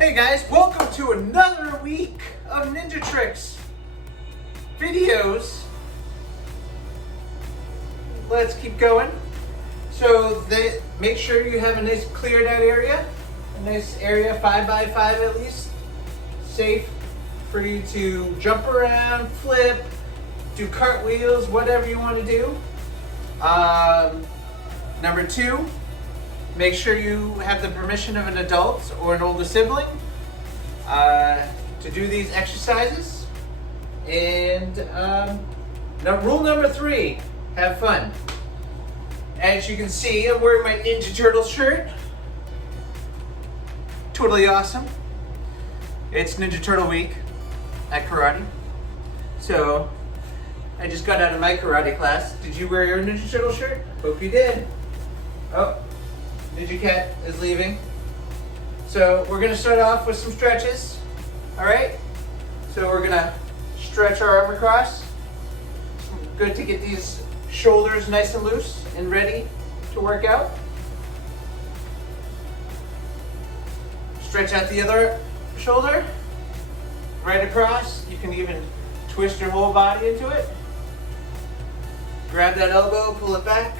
Hey guys, welcome to another week of Ninja Trix videos. Let's keep going. So make sure you have a nice cleared out area, a nice area, 5x5 at least, safe for you to jump around, flip, do cartwheels, whatever you want to do. Number 2, make sure you have the permission of an adult or an older sibling to do these exercises. And rule number 3, have fun. As you can see, I'm wearing my Ninja Turtle shirt. Totally awesome. It's Ninja Turtle week at karate. So I just got out of my karate class. Did you wear your Ninja Turtle shirt? Hope you did. Oh, Ninja Cat is leaving. So we're gonna start off with some stretches. All right? So we're gonna stretch our arm across. Good to get these shoulders nice and loose and ready to work out. Stretch out the other shoulder, right across. You can even twist your whole body into it. Grab that elbow, pull it back.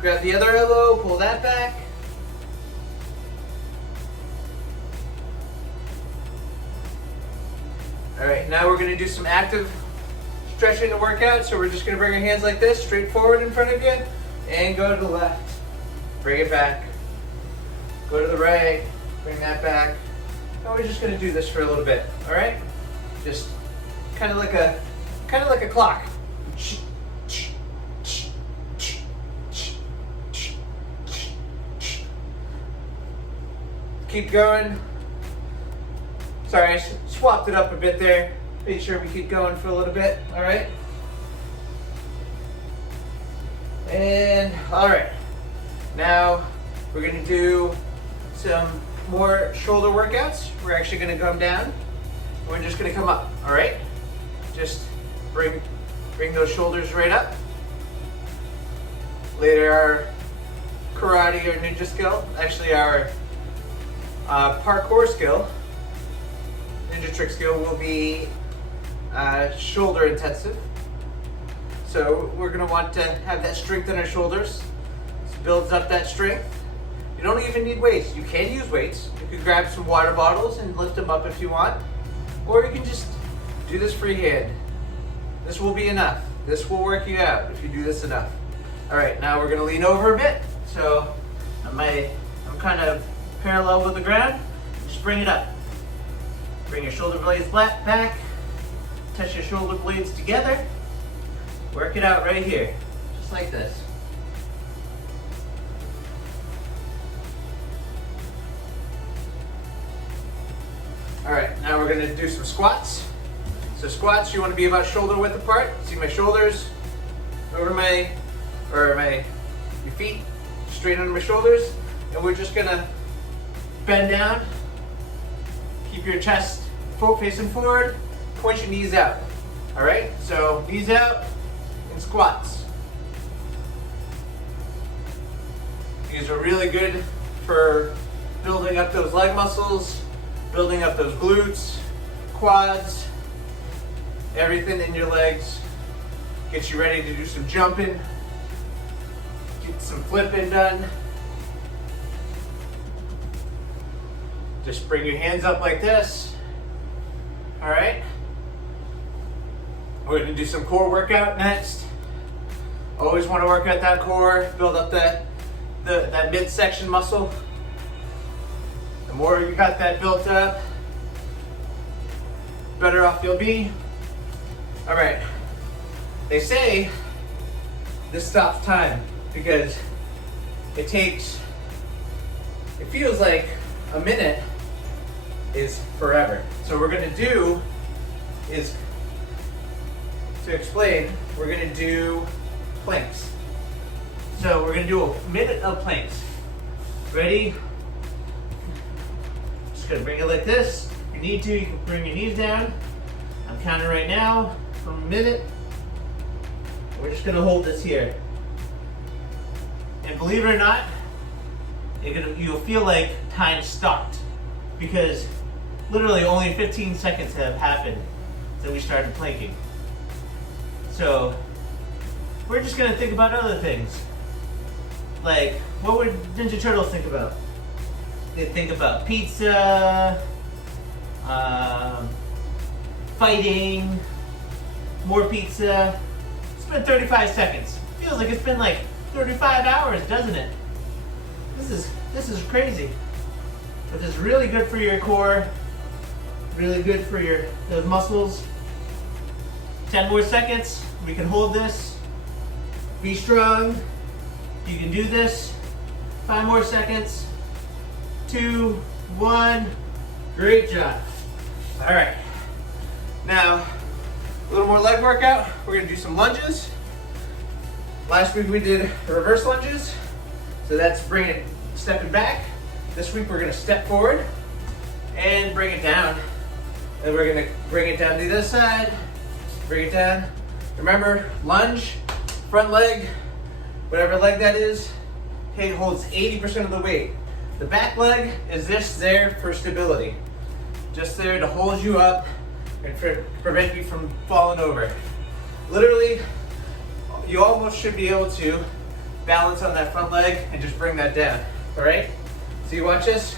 Grab the other elbow, pull that back. All right, now we're gonna do some active stretching to work out. So we're just gonna bring our hands like this, straight forward in front of you, and go to the left. Bring it back. Go to the right, bring that back. And we're just gonna do this for a little bit, all right? Just kind of like a clock. Keep going. Sorry, I swapped it up a bit there. Make sure we keep going for a little bit, all right? And, all right. Now, we're gonna do some more shoulder workouts. We're actually gonna come down. We're just gonna come up, all right? Just bring those shoulders right up. Later, our karate or ninja skill, actually our parkour skill, Ninja Trix skill will be shoulder intensive. So we're gonna want to have that strength in our shoulders. This builds up that strength. You don't even need weights. You can use weights. You can grab some water bottles and lift them up if you want. Or you can just do this freehand. This will be enough. This will work you out if you do this enough. All right, now we're gonna lean over a bit. So I'm kind of parallel with the ground. Just bring it up. Bring your shoulder blades back. Touch your shoulder blades together. Work it out right here, just like this. All right, now we're gonna do some squats. So squats, you wanna be about shoulder width apart. See my shoulders over your feet, straight under my shoulders. And we're just gonna bend down. Keep your chest facing forward. Point your knees out. All right, so knees out and squats. These are really good for building up those leg muscles, building up those glutes, quads, everything in your legs. Get you ready to do some jumping, get some flipping done. Just bring your hands up like this. All right. We're gonna do some core workout next. Always wanna work out that core, build up that midsection muscle. The more you got that built up, better off you'll be. All right. They say this stops time because it feels like a minute is forever. So what we're gonna do is, to explain, we're gonna do planks. So we're gonna do a minute of planks. Ready? Just gonna bring it like this. If you need to, you can bring your knees down. I'm counting right now from a minute. We're just gonna hold this here. And believe it or not, you'll feel like time stopped because literally only 15 seconds have happened since we started planking. So we're just gonna think about other things. Like, what would Ninja Turtles think about? They think about pizza, fighting, more pizza. It's been 35 seconds. Feels like it's been like 35 hours, doesn't it? This is crazy. But this is really good for your core, really good for those muscles. 10 more seconds. We can hold this. Be strong. You can do this. 5 more seconds. 2, 1. Great job. All right. Now, a little more leg workout. We're gonna do some lunges. Last week we did reverse lunges. So that's stepping back. This week we're gonna step forward and bring it down. And we're gonna bring it down to the other side. Bring it down. Remember, lunge, front leg, whatever leg that is, it holds 80% of the weight. The back leg is just there for stability. Just there to hold you up and prevent you from falling over. Literally, you almost should be able to balance on that front leg and just bring that down, all right? So you watch this,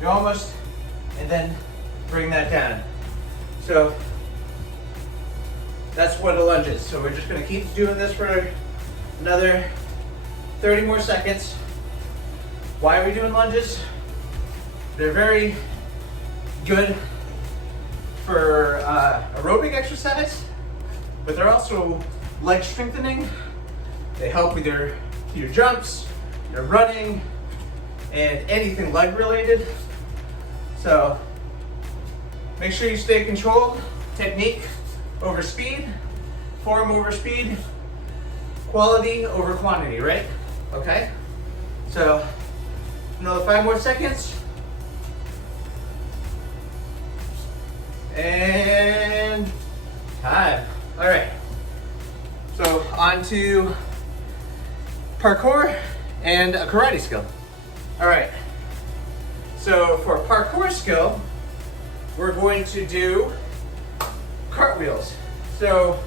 you almost, and then bring that down. So that's what a lunge is. So we're just gonna keep doing this for another 30 more seconds. Why are we doing lunges? They're very good for aerobic exercise, but they're also leg strengthening. They help with your jumps, your running, and anything leg related. So make sure you stay controlled. Technique over speed, form over speed, quality over quantity, right? Okay? So another 5 more seconds. And time. All right. So on to parkour and a karate skill. All right. So for a parkour skill, we're going to do cartwheels. So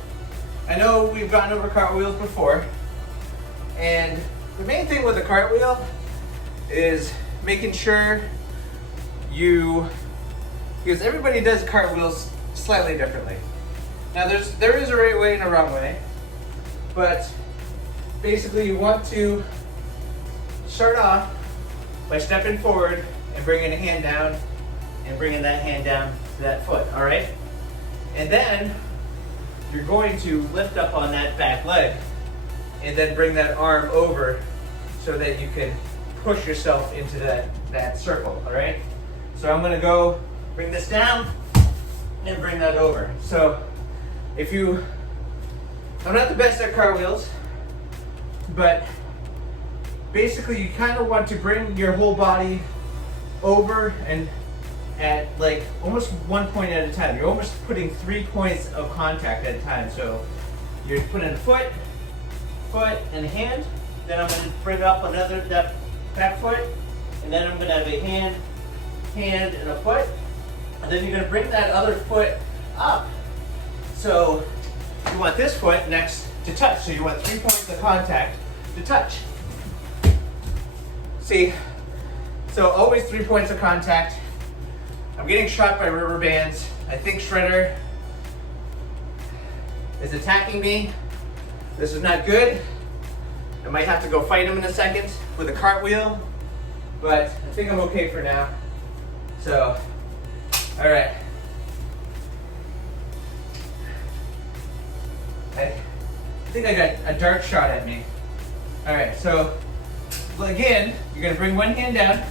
I know we've gone over cartwheels before, and the main thing with a cartwheel is making sure because everybody does cartwheels slightly differently. Now there is a right way and a wrong way, but basically you want to start off by stepping forward and bringing a hand down and bringing that hand down to that foot, all right? And then you're going to lift up on that back leg and then bring that arm over so that you can push yourself into that circle, all right? So I'm gonna go bring this down and bring that over. So I'm not the best at cartwheels, but basically you kind of want to bring your whole body over and at like almost one point at a time. You're almost putting 3 points of contact at a time. So you're putting a foot, and a hand. Then I'm going to bring up that back foot, and then I'm going to have a hand, and a foot. And then you're going to bring that other foot up. So you want this foot next to touch. So you want 3 points of contact to touch. See, so always 3 points of contact. I'm getting shot by rubber bands. I think Shredder is attacking me. This is not good. I might have to go fight him in a second with a cartwheel, but I think I'm okay for now. So, all right. I think I got a dart shot at me. All right, so again, you're gonna bring one hand down,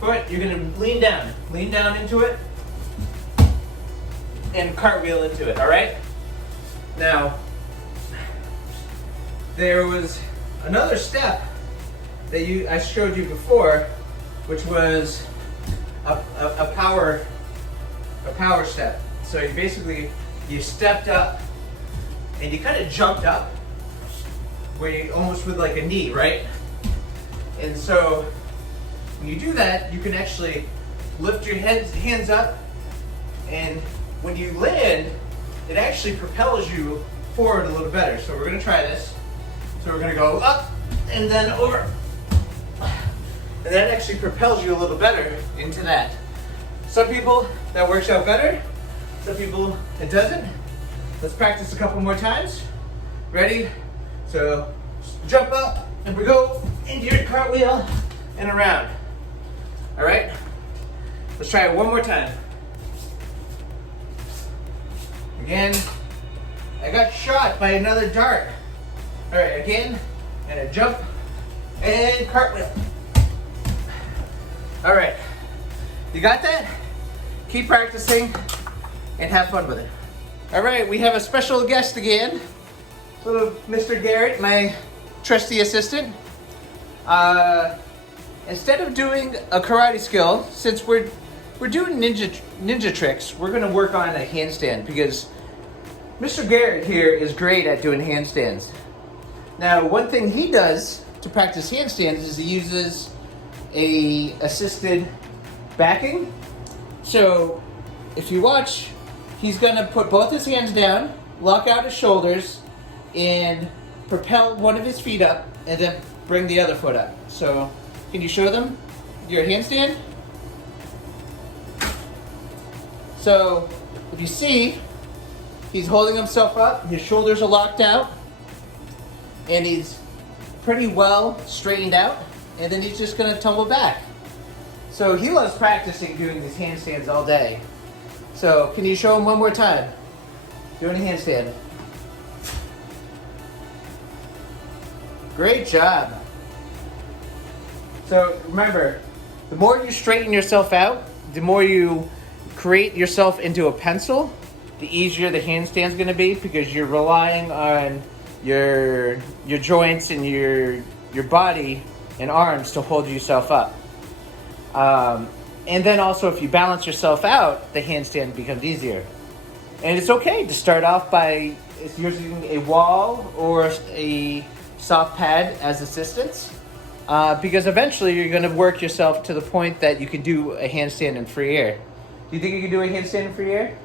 foot, you're gonna lean down into it, and cartwheel into it, all right? Now, there was another step that I showed you before, which was a power step. So you stepped up and you kind of jumped up, where you almost with like a knee, right? And so when you do that, you can actually lift your hands up, and when you land, it actually propels you forward a little better. So we're gonna try this. So we're gonna go up and then over. And that actually propels you a little better into that. Some people, that works out better. Some people, it doesn't. Let's practice a couple more times. Ready? So jump up and we go into your cartwheel and around. All right? Let's try it one more time. Again, I got shot by another dart. All right, again, and a jump and cartwheel. All right, you got that? Keep practicing and have fun with it. All right, we have a special guest again. Little Mr. Garrett, my trusty assistant. Instead of doing a karate skill, since we're doing Ninja Trix, we're gonna work on a handstand because Mr. Garrett here is great at doing handstands. Now, one thing he does to practice handstands is he uses a assisted backing. So if you watch, he's gonna put both his hands down, lock out his shoulders, and propel one of his feet up, and then bring the other foot up. So can you show them your handstand? So if you see, he's holding himself up, his shoulders are locked out, and he's pretty well straightened out, and then he's just gonna tumble back. So he loves practicing doing these handstands all day. So can you show him one more time? Doing a handstand. Great job. So remember, the more you straighten yourself out, the more you create yourself into a pencil, the easier the handstand's gonna be because you're relying on your joints and your body and arms to hold yourself up. And then also if you balance yourself out, the handstand becomes easier. And it's okay to start off by using a wall or a soft pad as assistance, because eventually you're gonna work yourself to the point that you can do a handstand in free air. Do you think you can do a handstand in free air?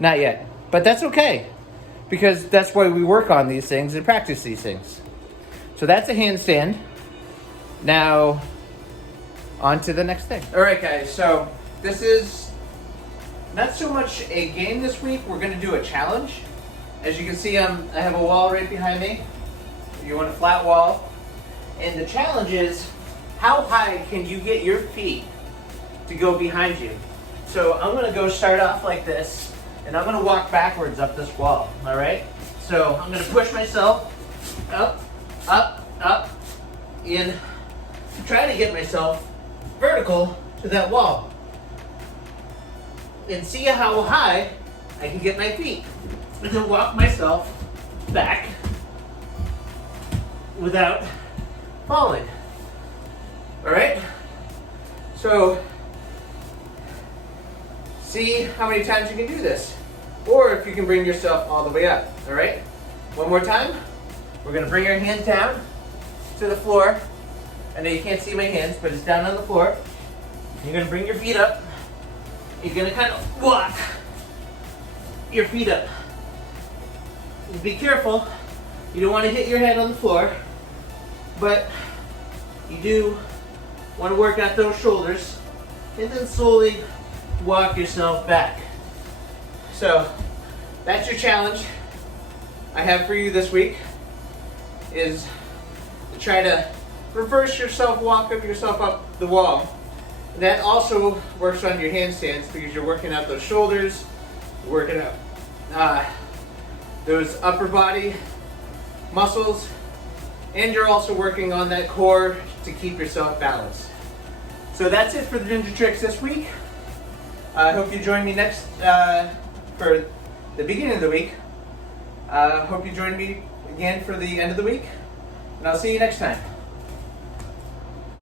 Not yet, but that's okay, because that's why we work on these things and practice these things. So that's a handstand. Now, on to the next thing. All right, guys, so this is not so much a game this week. We're gonna do a challenge. As you can see, I have a wall right behind me. You want a flat wall. And the challenge is, how high can you get your feet to go behind you? So I'm gonna go start off like this, and I'm gonna walk backwards up this wall, all right? So I'm gonna push myself up, up, up, and try to get myself vertical to that wall. And see how high I can get my feet. And then walk myself back without falling. All right? So, see how many times you can do this. Or if you can bring yourself all the way up, all right? One more time. We're gonna bring our hands down to the floor. I know you can't see my hands, but it's down on the floor. You're gonna bring your feet up. You're gonna kind of walk your feet up. Be careful. You don't want to hit your head on the floor, but you do want to work out those shoulders, and then slowly walk yourself back. So that's your challenge I have for you this week, is to try to reverse yourself, walk yourself up the wall. That also works on your handstands because you're working out those shoulders, working out those upper body muscles, and you're also working on that core to keep yourself balanced. So that's it for the Ninja Trix this week. I hope you join me next for the beginning of the week. Hope you join me again for the end of the week, and I'll see you next time.